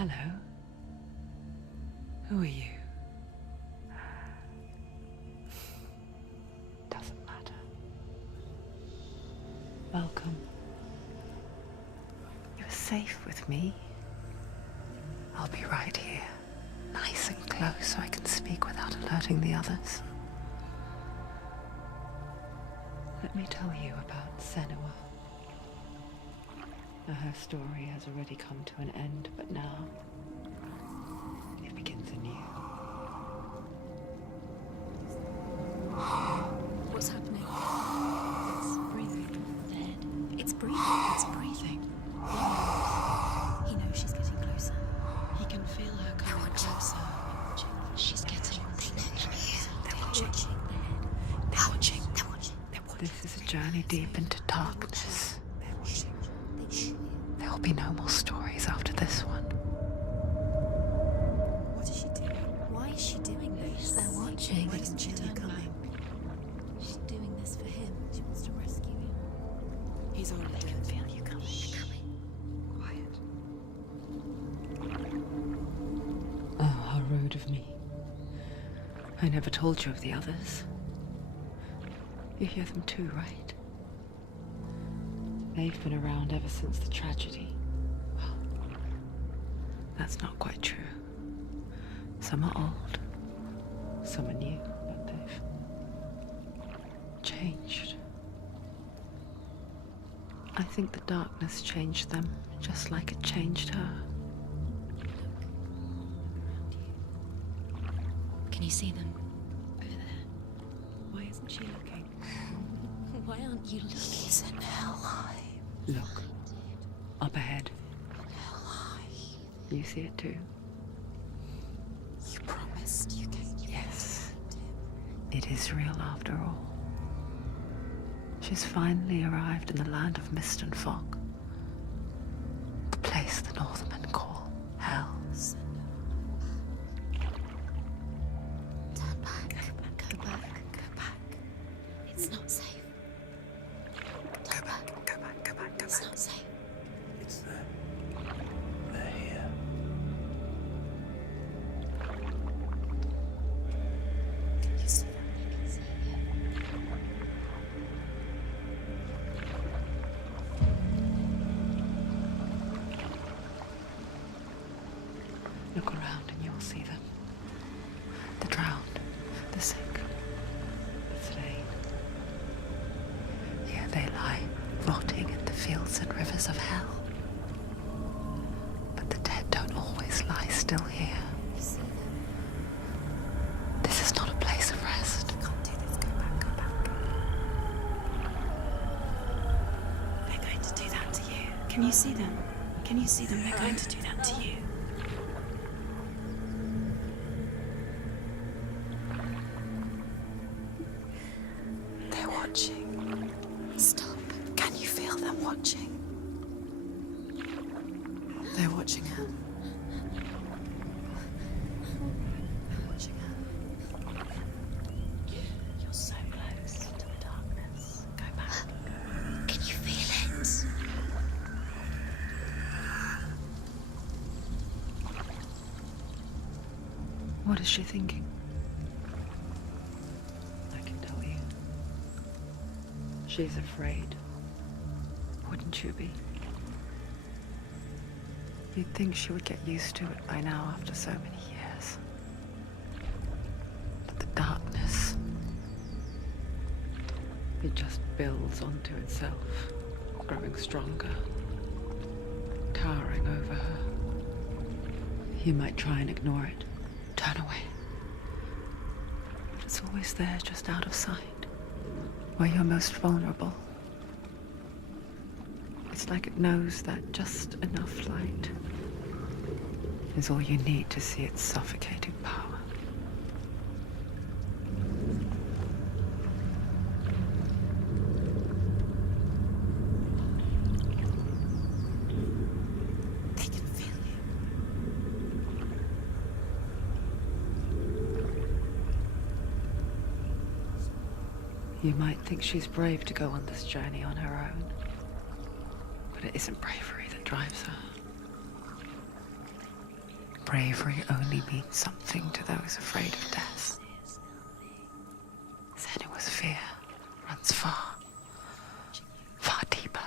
Hello. Who are you? Doesn't matter. Welcome. You're safe with me. I'll be right here, nice and close so I can speak without alerting the others. Let me tell you about Senua. Her story has already come to an end, but now it begins anew. What's happening? It's breathing. Dead. It's breathing. It's breathing. He knows she's getting closer. He can feel her coming closer. She's getting closer. They're watching. They're watching. They're watching. This is a journey deep into darkness. There will be no more stories after this one. What is she doing? Why is she doing this? They're watching. Why doesn't she turn back? She's doing this for him. She wants to rescue him. He's already dead. I can feel you coming. Quiet. Oh, how rude of me. I never told you of the others. You hear them too, right? They've been around ever since the tragedy. Well, that's not quite true. Some are old, some are new, but they've changed. I think the darkness changed them, just like it changed her. Can you see them? Over there. Why isn't she looking? Why aren't you looking? He's in hell. Look, up ahead. You see it too? You promised you gave you. Yes. It is real after all. She's finally arrived in the land of mist and fog. The place the Northmen call Hell. Turn back. Go back. Go back. It's not safe. Turn back. Go back. It's not safe. It's there. They're here. Can you see them? I can see you. Look around and you'll see them. The drowned, the sick, the slain. Here they lie, rotting in the fields and rivers of hell. But the dead don't always lie still here. You see them? This is not a place of rest. You can't do this. Go back. Go back. They're going to do that to you. Can you see them? Can you see them? They're going to do that to you. They're watching. Stop. Can you feel them watching? They're watching her. They're watching her. You're so close to the darkness. Go back. Can you feel it? What is she thinking? I can tell you. She's afraid. Wouldn't you be? You'd think she would get used to it by now after so many years. But the darkness, it just builds onto itself, growing stronger, towering over her. You might try and ignore it, turn away. But it's always there, just out of sight, where you're most vulnerable. It's like it knows that just enough light is all you need to see its suffocating power. They can feel you. You might think she's brave to go on this journey on her own, but it isn't bravery that drives her. bravery only means something to those afraid of death. Senua'S fear runs far, far deeper.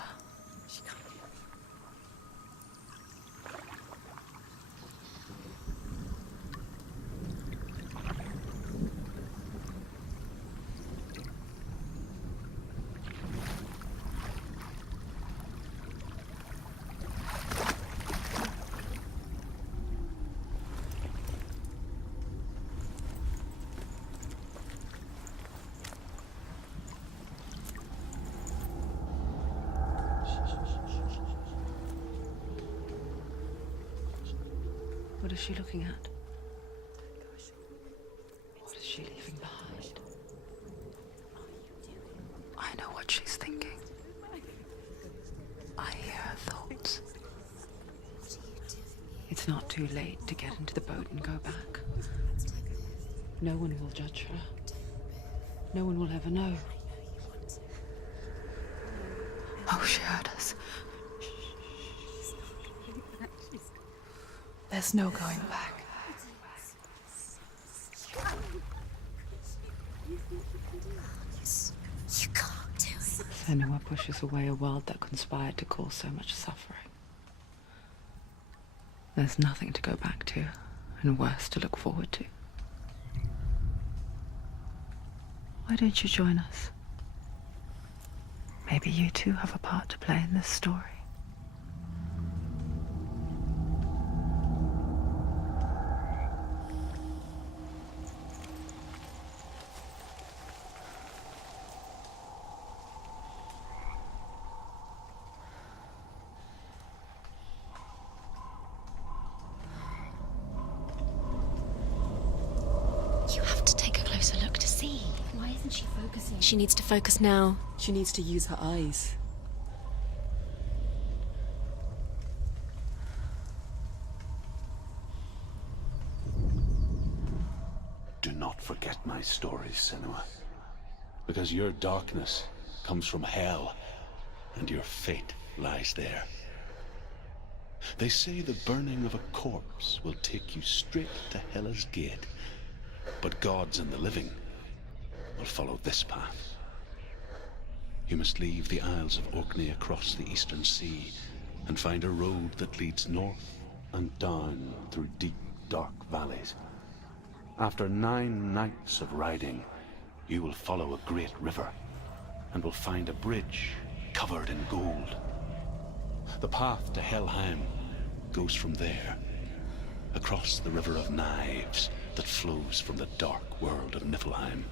What is she looking at? What is she leaving behind? I know what she's thinking. I hear her thoughts. It's not too late to get into the boat and go back. No one will judge her. No one will ever know. Oh, she heard us. There's no going back. You can't do it. Senua pushes away a world that conspired to cause so much suffering. There's nothing to go back to, and worse to look forward to. Why don't you join us? Maybe you too have a part to play in this story. You have to take a closer look to see. Why isn't she focusing? She needs to focus now. She needs to use her eyes. Do not forget my stories, Senua. Because your darkness comes from hell, and your fate lies there. They say the burning of a corpse will take you straight to Hela's gate, but gods and the living will follow this path. You must leave the Isles of Orkney across the eastern sea and find a road that leads north and down through deep, dark valleys. After 9 nights of riding, you will follow a great river and will find a bridge covered in gold. The path to Helheim goes from there, across the River of Knives that flows from the dark world of Niflheim.